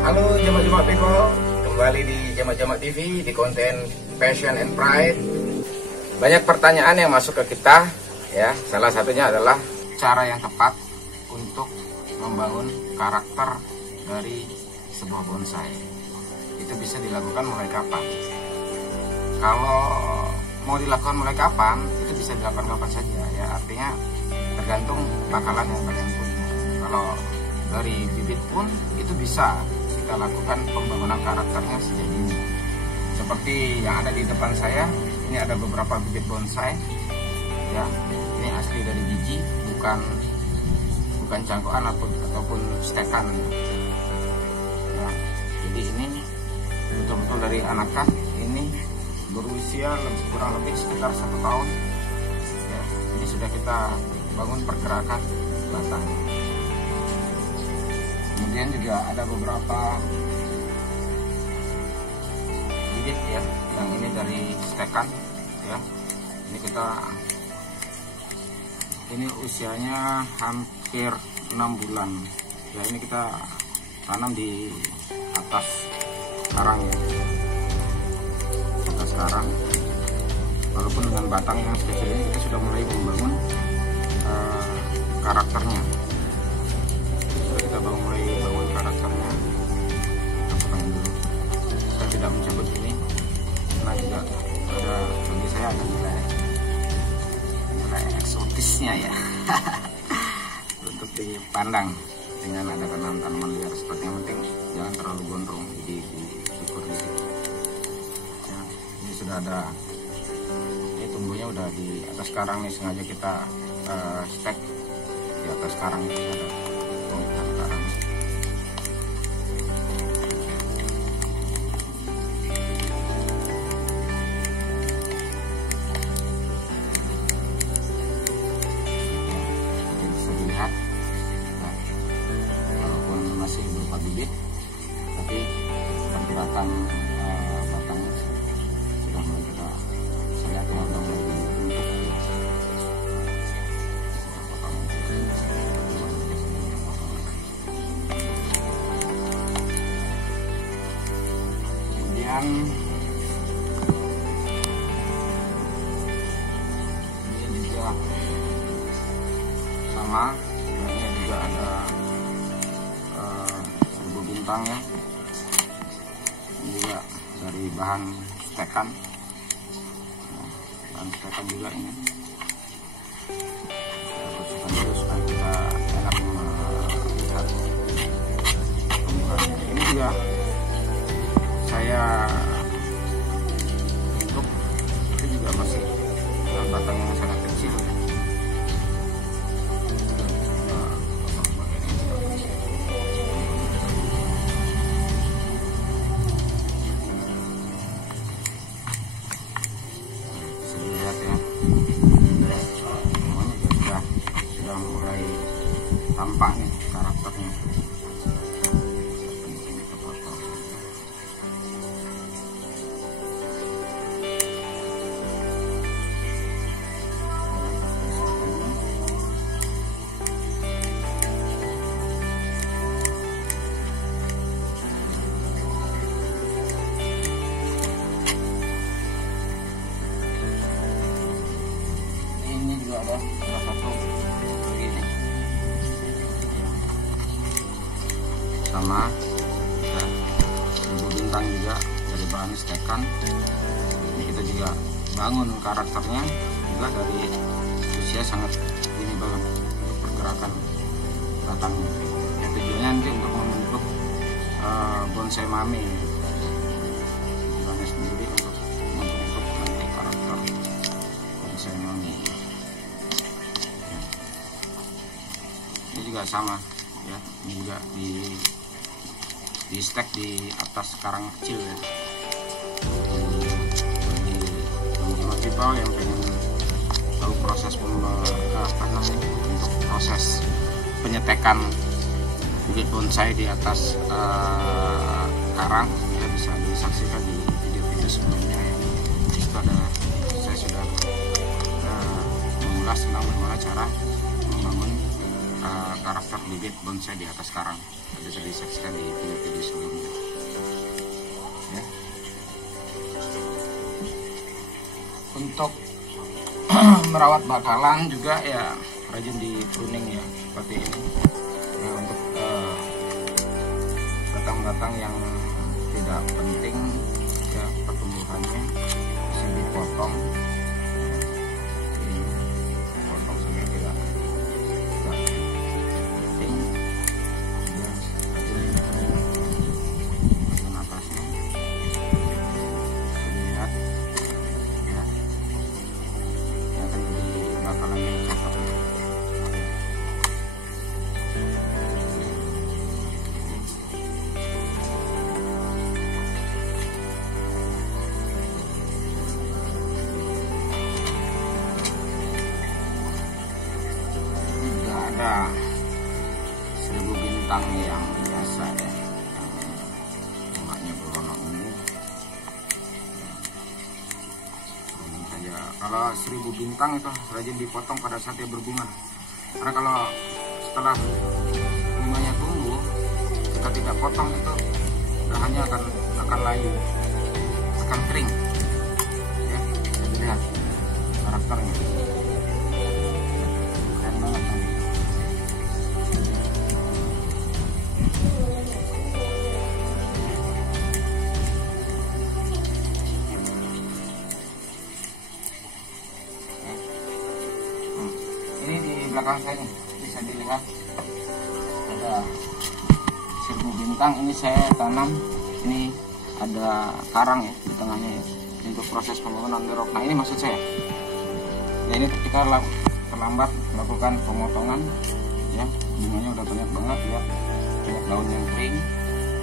Halo Jamak-Jamak people, kembali di Jamak-Jamak TV di konten Passion and Pride. Banyak pertanyaan yang masuk ke kita, ya. Salah satunya adalah cara yang tepat untuk membangun karakter dari sebuah bonsai. Itu bisa dilakukan mulai kapan? Kalau mau dilakukan mulai kapan, itu bisa dilakukan kapan saja, ya. Artinya tergantung bakalan yang kalian punya. Kalau dari bibit pun itu bisa kita lakukan pembangunan karakternya sejak dini. Seperti yang ada di depan saya, ini ada beberapa bibit bonsai, ya. Ini asli dari biji, bukan cangkokan ataupun stekan, ya. Jadi ini betul-betul dari anakan. Ini berusia kurang lebih sekitar 1 tahun, ya. Ini sudah kita bangun pergerakan batangnya. Kemudian juga ada beberapa bibit, ya, yang ini dari stekan, ya. Ini usianya hampir 6 bulan, ya. Ini kita tanam di atas karang, ya. Atas karang, walaupun dengan batang yang kecil ini kita sudah mulai membangun karakternya. Kita mulai bangun karakternya. Kita potong dulu. Kita tidak mencabut ini, karena juga ada, bagi saya ada nilai eksotisnya, ya. Untuk dipandang dengan ada tanaman liar seperti, yang penting jangan terlalu gondrong, jadi diukur gitu. Ya, ini sudah ada, ini tumbuhnya udah di atas karang nih, sengaja kita stek di atas karang itu ada. Walaupun masih berupa bibit, tapi pergerakan batangnya sudah mulai kita lihat, ya, sudah mulai dibentuk. Kemudian ini juga sama, ini juga ada seribu bintang, ya. Ini juga dari bahan stekan, bahan stekan juga ini. Bersihkan dulu supaya kita enak melihat tumbuhannya. Ini juga saya bentuk, itu juga masih dengan batang yang sangat kecil. Sudah mulai tampak nih karakternya. Ini juga ada salah satu begini, sama, ya, seribu bintang juga dari bahan stekan. Ini kita juga bangun karakternya juga dari usia sangat ini banget, untuk pergerakan batangnya. Ya, tujuannya nanti untuk membentuk bonsai mami, tujuannya sendiri untuk membentuk nanti karakter bonsai mami. Ini juga sama, ya. Ini juga di stek di atas karang kecil, ya. Bagi teman-teman people yang pengen tahu proses untuk proses penyetekan bibit bonsai di atas karang, ya, bisa disaksikan di video-video sebelumnya. Itu ada, saya sudah mengulas tentang bagaimana cara membangun karakter karakter bibit bonsai di atas karang. Ada saya disaksikan di video-video sebelumnya. Ya. Untuk merawat bakalan juga ya rajin di pruning ya seperti ini. Ya, untuk batang-batang yang tidak penting ya pertumbuhannya bisa dipotong. Potong sampai tidak penting. Ya, bagian atasnya lihat ya, yang akan jadi bakalan yang cocok. Ada 1000 bintang yang biasa ya, yang bunganya berwarna ungu. Ini saja. Kalau 1000 bintang itu rajin dipotong pada saat dia berbunga. Karena kalau setelah bunganya tumbuh, jika tidak potong itu dahannya akan layu, akan kering. Ya, bisa dilihat karakternya. Keren banget nanti. Ini di belakang saya nih, bisa dilihat ada 1000 bintang. Ini saya tanam, ini ada karang ya di tengahnya ya, untuk proses pembangunan derok. Nah ini maksud saya ya, ini kita terlambat melakukan pemotongan ya, bunganya udah banyak banget ya, banyak daun yang kering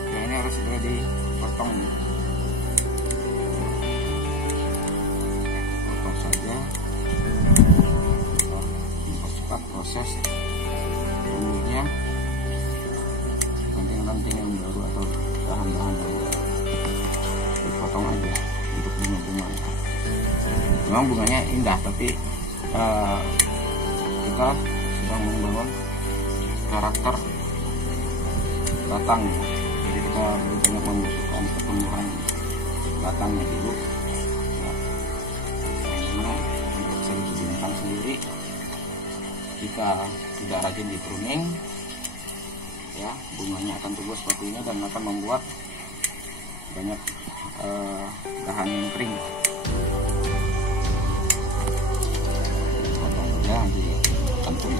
ya, ini harus segera dipotong nih. Potong saja, mempercepat proses tumbuhnya ranting-ranting yang baru atau dahan-dahan yang baru dipotong aja untuk bunga-bunga. Memang bunganya indah, tapi kita sedang membangun karakter batang, jadi kita benar-benar membutuhkan pertumbuhan batangnya dulu ya. Karena untuk 1000 bintang sendiri, jika tidak rajin di pruning ya, bunganya akan tumbuh seperti ini dan akan membuat banyak dahan yang kering. Potong saja di kantung.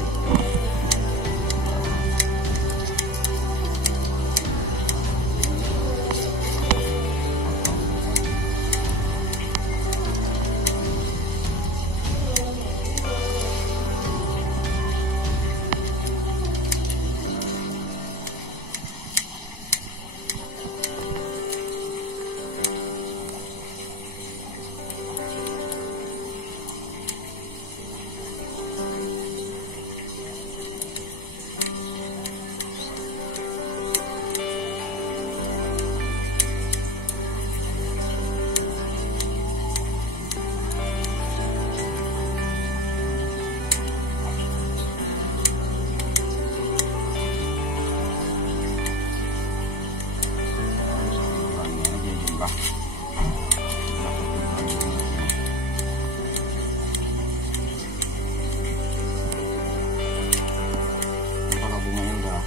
Kalau bunganya udah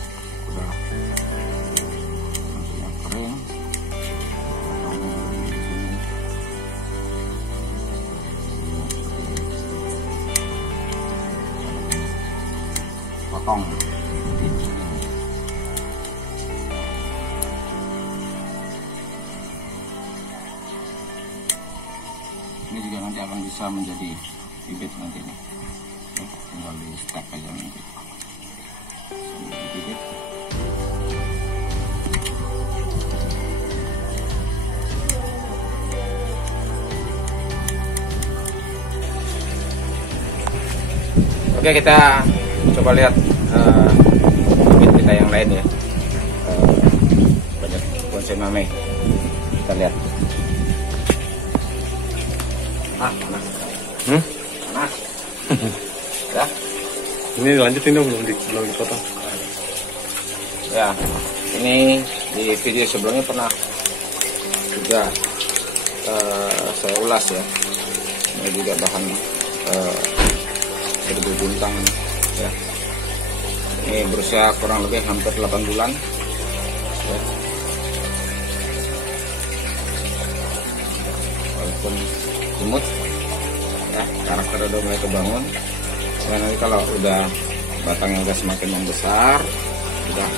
kering, potong. Ini juga nanti akan bisa menjadi bibit nanti nih. Tinggal di stek aja nanti. Bibit. Oke, kita coba lihat bibit kita yang lain ya. Banyak bonsai mame. Kita lihat. Panas. Panas. Ya. Ini lanjutin dong, belum dipotong. Ya, ini di video sebelumnya pernah juga saya ulas ya. Ini juga bahan seribu bintang ya. Ini berusia kurang lebih hampir 8 bulan ya. Walaupun gemuk ya, karakter udah mulai kebangun. Dan nanti kalau udah batangnya udah semakin membesar, udah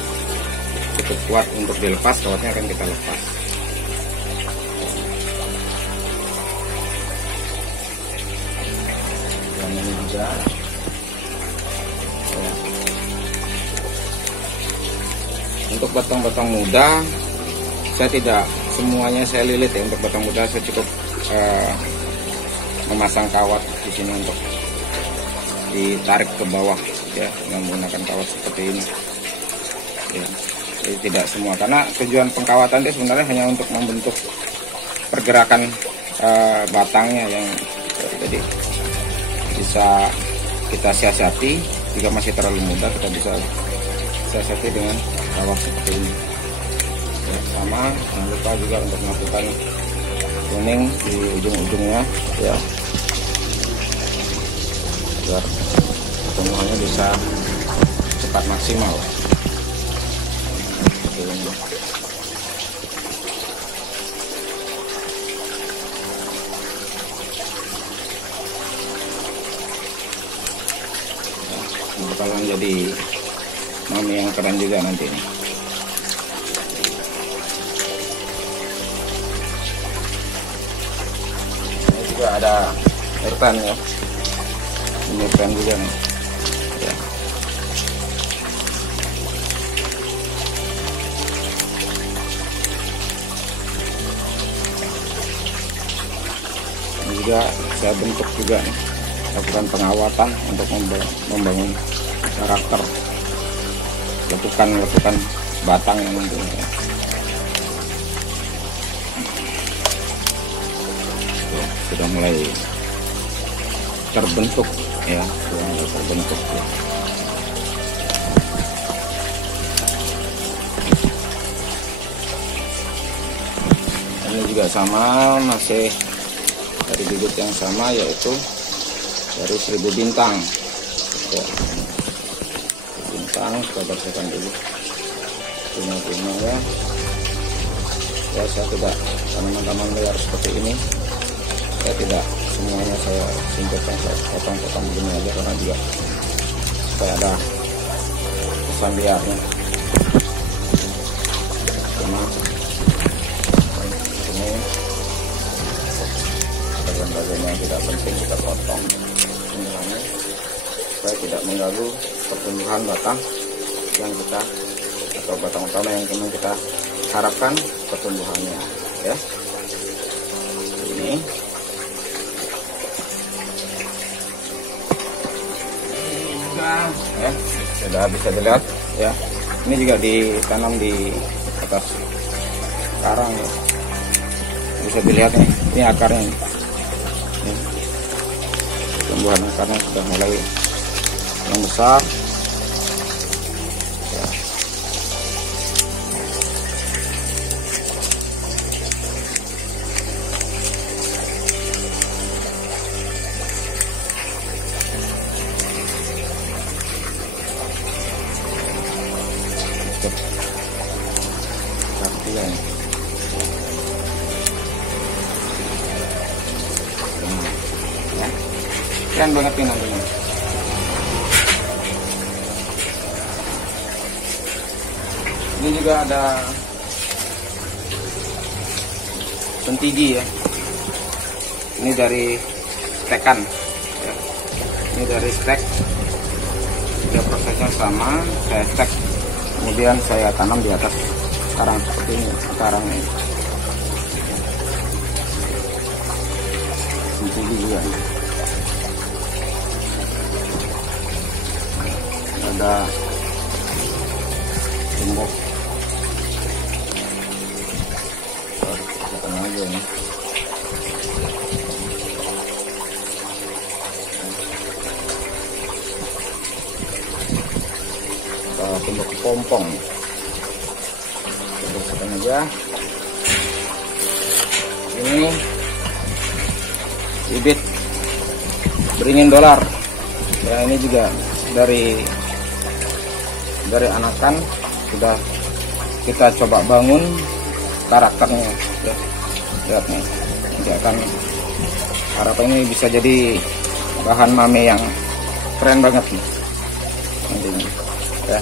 cukup kuat untuk dilepas, kawatnya akan kita lepas. Dan ini juga ya. Untuk batang-batang muda saya tidak semuanya saya lilit ya. Untuk batang muda saya cukup memasang kawat di sini untuk ditarik ke bawah ya, dengan menggunakan kawat seperti ini ya. Jadi tidak semua, karena tujuan pengkawatan itu sebenarnya hanya untuk membentuk pergerakan batangnya yang jadi bisa kita siasati. Jika masih terlalu muda kita bisa siasati dengan kawat seperti ini ya. Sama jangan lupa juga untuk melakukan kuning di ujung-ujungnya ya, agar pertumbuhannya bisa cepat maksimal. Bakalan jadi mami yang keren juga nanti ini. Ini juga ada airtan ya. Ini keren juga nih ya. Ini juga saya bentuk juga nih, lakukan pengawatan untuk membangun karakter lekukan batang yang nantinya. Sudah mulai terbentuk ya, sudah mulai terbentuk ya. Ini juga sama, masih dari bibit yang sama, yaitu dari 1000 bintang ya. Bintang kita bersihkan dulu bunga-bunga ya. Ya, saya tidak tanaman-tanaman liar seperti ini, saya tidak semuanya saya singkirkan, saya potong-potong begini aja, karena juga supaya ada kesan liarnya. Cuma ini bagian-bagian yang tidak penting kita potong semuanya, supaya tidak mengganggu pertumbuhan batang yang kita, atau batang utama yang kita harapkan pertumbuhannya ya. Ini ya, sudah bisa dilihat ya. Ini juga ditanam di atas karang ya. Bisa dilihat nih, ini akarnya nih. Tumbuhan akarnya sudah mulai yang besar ya. Keren banget nih nantinya. Ini juga ada sentigi ya. Ini dari stekan ya. Ini dari stek. Ya, prosesnya sama, saya stek, kemudian saya tanam di atas karang seperti ini. Karang ini sentigi juga. Ada tumbuk aja nih. Tumbuk kepompong. potong aja. Ini bibit beringin dolar ya, ini juga dari anakan sudah kita coba bangun karakternya ya. Lihat nih, nanti akan harapan ini bisa jadi bahan mame yang keren banget nih nantinya ya.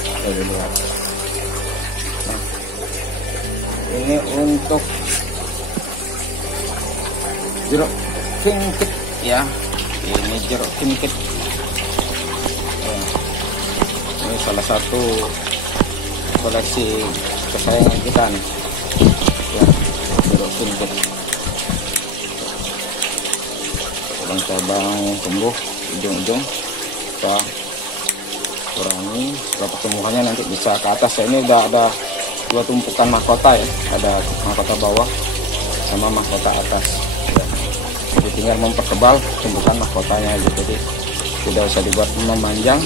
Kita lihat. Nah, ini untuk jeruk kimkit ya, ini jeruk kimkit ya. Ini salah satu koleksi kesayangan kita nih ya, jeruk kimkit. Cabang-cabang tumbuh ujung-ujung kita kurangi supaya pertumbuhannya nanti bisa ke atas ya. Ini udah ada 2 tumpukan mahkota ya, ada mahkota bawah sama mahkota atas ya. Jadi tinggal mempertebal tumpukan mahkotanya aja, jadi tidak usah dibuat memanjang,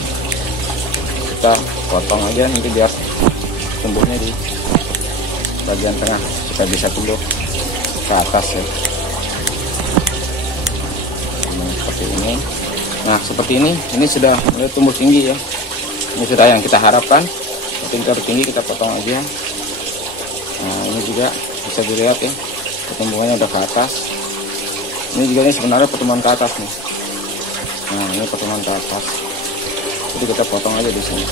kita potong aja nanti biar tumbuhnya di bagian tengah kita bisa tumbuh ke atas ya. Seperti ini. Nah seperti ini sudah mulai tumbuh tinggi ya, ini sudah yang kita harapkan. Tingkat tinggi kita potong aja. Nah ini juga bisa dilihat ya, pertumbuhannya udah ke atas. Ini juga ini sebenarnya pertumbuhan ke atas nih. Nah ini pertumbuhan ke atas, jadi kita potong aja di sini.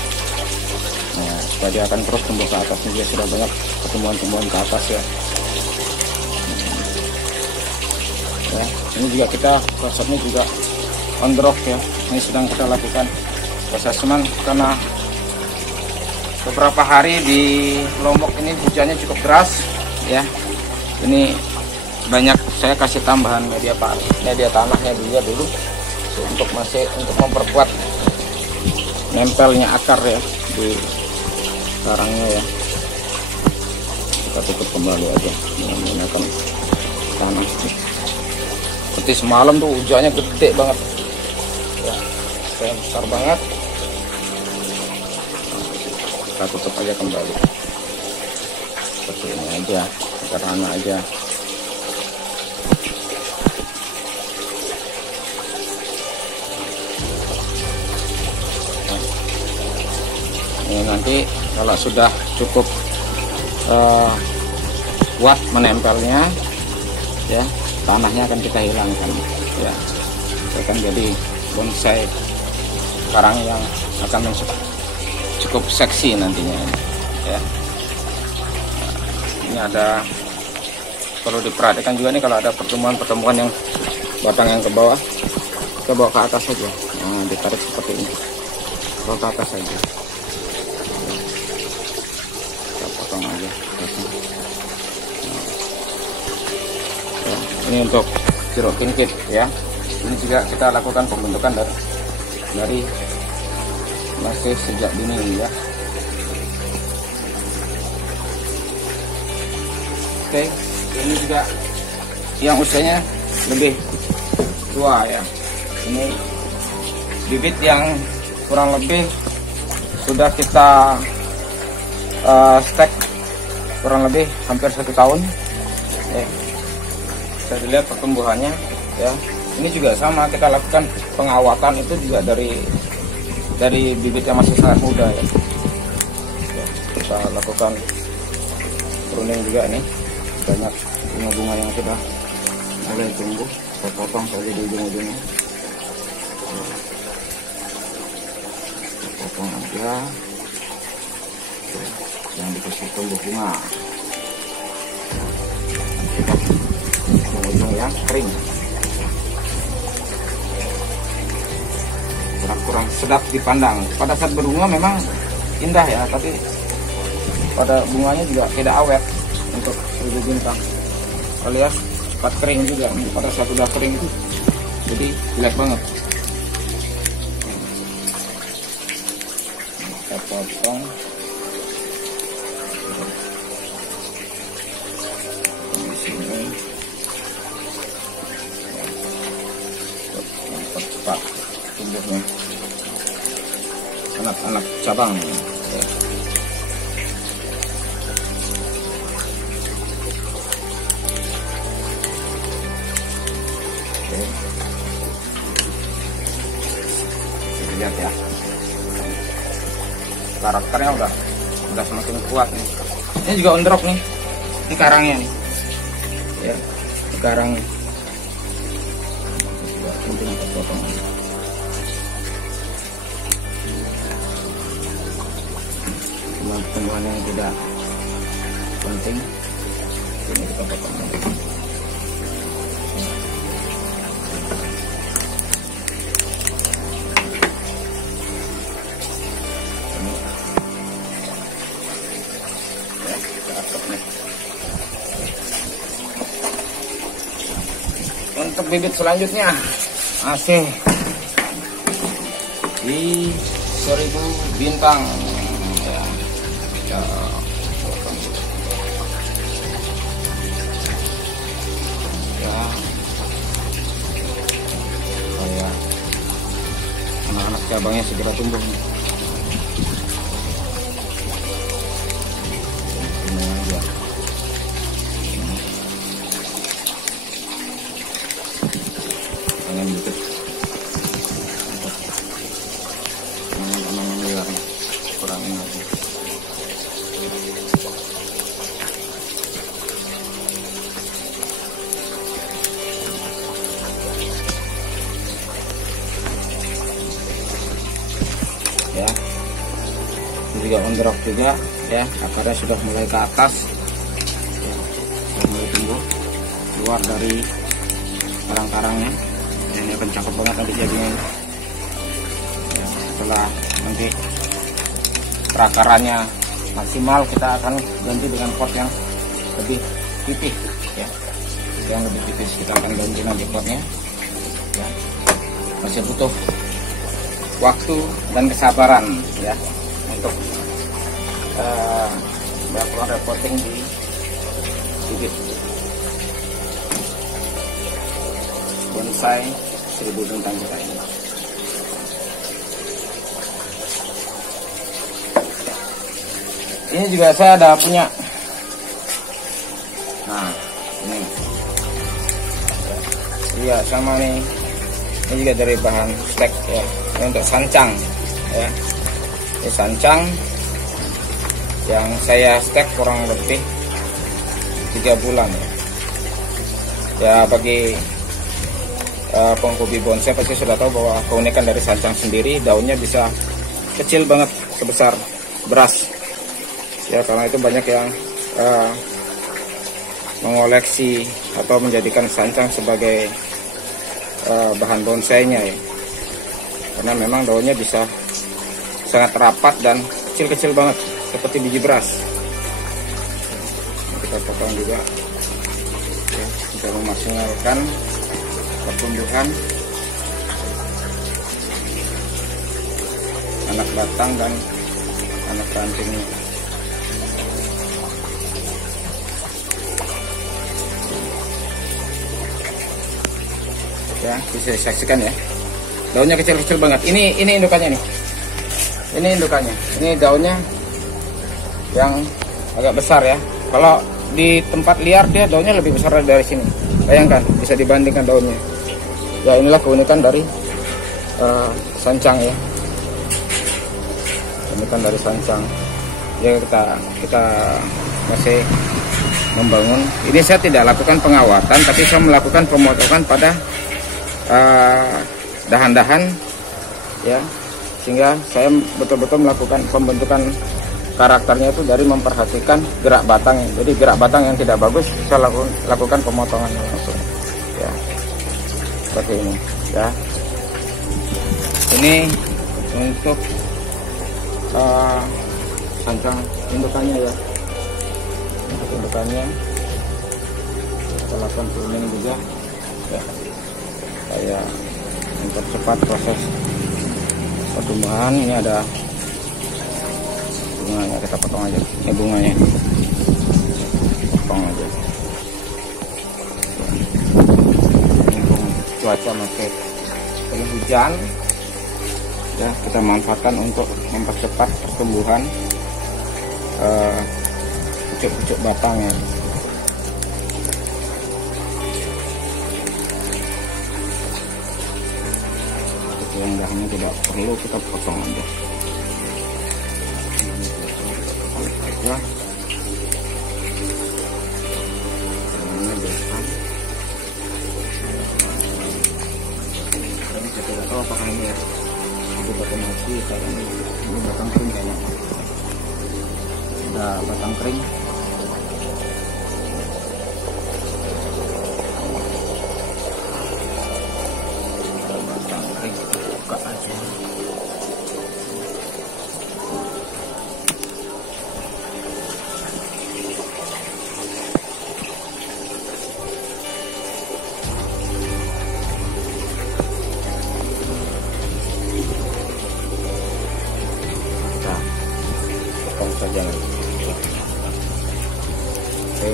Nah supaya dia akan terus tumbuh ke atas. Ini dia sudah banyak pertumbuhan ke atas ya. Ya, ini juga kita prosesnya juga on the rock ya. Ini sedang kita lakukan proses semen karena beberapa hari di Lombok ini hujannya cukup deras ya. Ini banyak saya kasih tambahan media tanahnya dulu untuk memperkuat nempelnya akar ya di karangnya ya. Kita tutup kembali aja menggunakan tanah. Seperti semalam tuh hujannya gede banget ya, besar banget. Kita tutup aja kembali seperti ini aja, sederhana aja. Nah, ini nanti kalau sudah cukup kuat menempelnya ya, tanahnya akan kita hilangkan ya, akan jadi bonsai karang yang akan cukup seksi nantinya ya. Nah, ini ada perlu diperhatikan juga nih, kalau ada pertumbuhan yang batang yang ke bawah, kita bawa ke atas saja. Nah ditarik seperti ini, bawa ke atas saja, kita potong aja. Ini untuk jeruk kimkit ya. Ini juga kita lakukan pembentukan dari masih sejak dini ya. Oke, ini juga yang usianya lebih tua ya. Ini bibit yang kurang lebih sudah kita stek kurang lebih hampir 1 tahun ya. Bisa dilihat pertumbuhannya ya. Ini juga sama, kita lakukan pengawatan itu juga dari bibit yang masih sangat muda ya. Kita lakukan pruning juga nih, banyak bunga-bunga yang sudah mulai tumbuh. Kita potong saja di ujung-ujungnya, kita potong aja, yang dikasih tumbuh bunga. Ujung yang kering, kurang sedap dipandang. Pada saat berbunga memang indah ya, tapi pada bunganya juga tidak awet untuk 1000 bintang, alias cepat kering juga. Pada saat sudah kering itu jadi jelek banget. Kita potong di sini. Cepat tumbuhnya anak-anak cabang ya. karakternya udah semakin kuat nih. Ini juga on drop nih, ini karangnya nih ya, ini karang penting untuk potongan. Tumbuhan yang tidak penting ini kita potong. Untuk bibit selanjutnya masih di 1000 bintang ya. Kita potong ya, supaya anak-anak cabangnya segera tumbuh. Ini aja. Jangan dikit. Tangan liarnya kurangin lagi. Ya, ini juga on drop juga ya, akarnya sudah mulai ke atas ya, sudah mulai tumbuh keluar dari karang-karangnya. Ini akan cakep banget nanti jadinya ya. Setelah nanti perakarannya maksimal, kita akan ganti dengan pot yang lebih tipis ya, yang lebih tipis kita akan ganti nanti potnya ya. Masih butuh waktu dan kesabaran ya untuk melakukan repotting di bibit bonsai 1000 bintang kita ini. Ini juga saya ada punya. Nah, ini. Iya, sama nih. Ini juga dari bahan stek ya. Ini untuk sancang ya. Ini sancang yang saya stek kurang lebih 3 bulan ya. Ya, bagi penghobi bonsai pasti sudah tahu bahwa keunikan dari sancang sendiri, daunnya bisa kecil banget sebesar beras ya, karena itu banyak yang mengoleksi atau menjadikan sancang sebagai bahan bonsainya ya, karena memang daunnya bisa sangat rapat dan kecil-kecil banget seperti biji beras. Kita potong juga ya, untuk memaksimalkan pertumbuhan anak batang dan anak rantingnya. Ya, bisa disaksikan ya, daunnya kecil-kecil banget. Ini indukannya nih, ini indukannya, ini daunnya yang agak besar ya. Kalau di tempat liar dia daunnya lebih besar dari sini, bayangkan, bisa dibandingkan daunnya ya. Inilah keunikan dari sancang ya, keunikan dari sancang ya. Kita masih membangun. Ini saya tidak lakukan pengawatan, tapi saya melakukan pemotongan pada dahan-dahan ya, sehingga saya betul-betul melakukan pembentukan karakternya itu dari memperhatikan gerak batang. Jadi gerak batang yang tidak bagus saya lakukan pemotongannya langsung ya, seperti ini ya. Ini untuk sancang indukannya ya, untuk indukannya kita lakukan pruning juga ya, supaya mempercepat proses pertumbuhan. Ini ada bunganya, kita potong aja. Ini bunganya, potong aja. Mumpung cuaca masih penuh hujan ya, kita manfaatkan untuk mempercepat pertumbuhan pucuk-pucuk batangnya. Yang dahannya tidak perlu kita potong aja. Ini batang kering kayaknya. Udah batang kering. Batang kering kita buka aja. Saja nanti. Oke,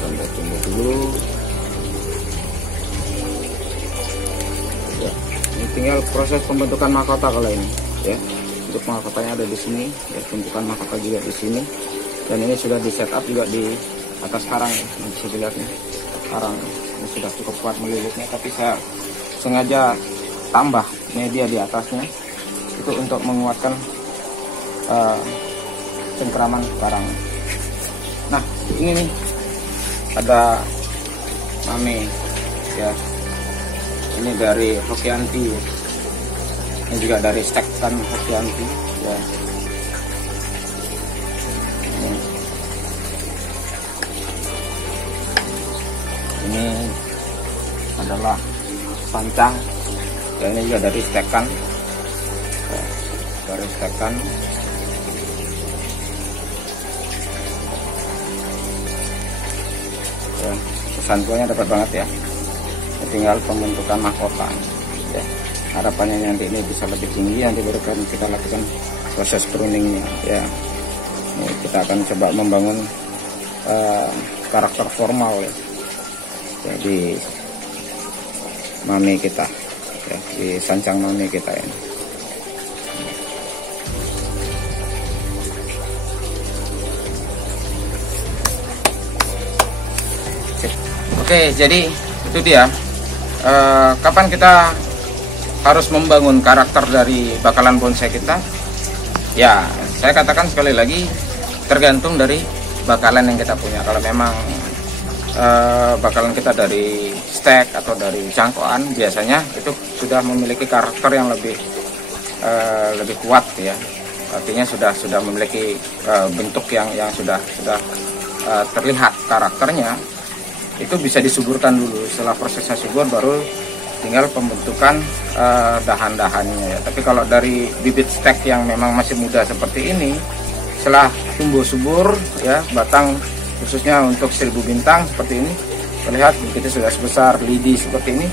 sampai tunggu dulu ya. Ini tinggal proses pembentukan mahkota kalau ini ya. Untuk mahkotanya ada di sini ya, bentukan mahkota juga di sini, dan ini sudah di setup juga di atas karang ya. Ini bisa dilihat nih, karang ini sudah cukup kuat melilitnya, tapi saya sengaja tambah media di atasnya itu untuk menguatkan cengkraman karang. Nah, ini nih ada mame ya, ini dari Hokianti, ini juga dari Stekkan Hokianti ya. Ini adalah pancang ya, ini juga dari Stekkan ya, dari Stekkan. Ya, kesantuannya dapat banget ya. Tinggal pembentukan mahkota ya. Harapannya nanti ini bisa lebih tinggi, nanti baru kan kita lakukan proses pruningnya ya. Ini kita akan coba membangun karakter formal ya. Jadi mami kita ya, di sancang mami kita ini. Oke, jadi itu dia kapan kita harus membangun karakter dari bakalan bonsai kita. Ya, saya katakan sekali lagi, tergantung dari bakalan yang kita punya. Kalau memang bakalan kita dari stek atau dari cangkokan, biasanya itu sudah memiliki karakter yang lebih kuat ya. Artinya sudah memiliki bentuk yang sudah terlihat karakternya. Itu bisa disuburkan dulu. Setelah prosesnya subur baru tinggal pembentukan dahan-dahannya ya. Tapi kalau dari bibit stek yang memang masih muda seperti ini, setelah tumbuh subur ya, batang khususnya untuk 1000 bintang seperti ini, terlihat begitu sudah sebesar lidi seperti ini,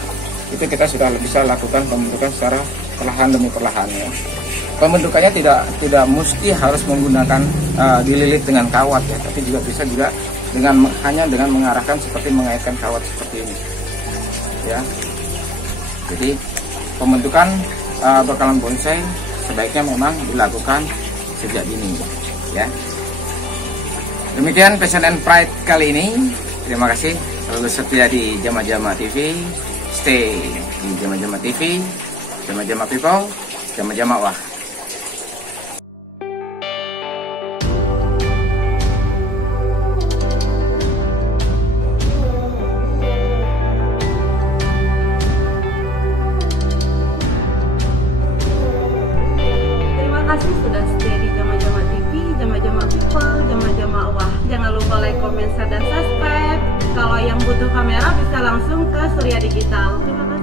itu kita sudah bisa lakukan pembentukan secara perlahan demi perlahan ya. Pembentukannya tidak mesti harus menggunakan dililit dengan kawat ya, tapi juga bisa juga hanya dengan mengarahkan seperti mengaitkan kawat seperti ini ya. Jadi pembentukan bakalan bonsai sebaiknya memang dilakukan sejak dini ya. Demikian Passion and Pride kali ini. Terima kasih selalu setia di Jama Jama TV. Stay di Jama Jama TV, Jama Jama People, Jama Jama Wah. Terima kasih sudah setia di Jama Jama TV, Jama Jama People, Jama Jama Wah. Jangan lupa like, comment, share, dan subscribe. Kalau yang butuh kamera bisa langsung ke Surya Digital. Terima kasih.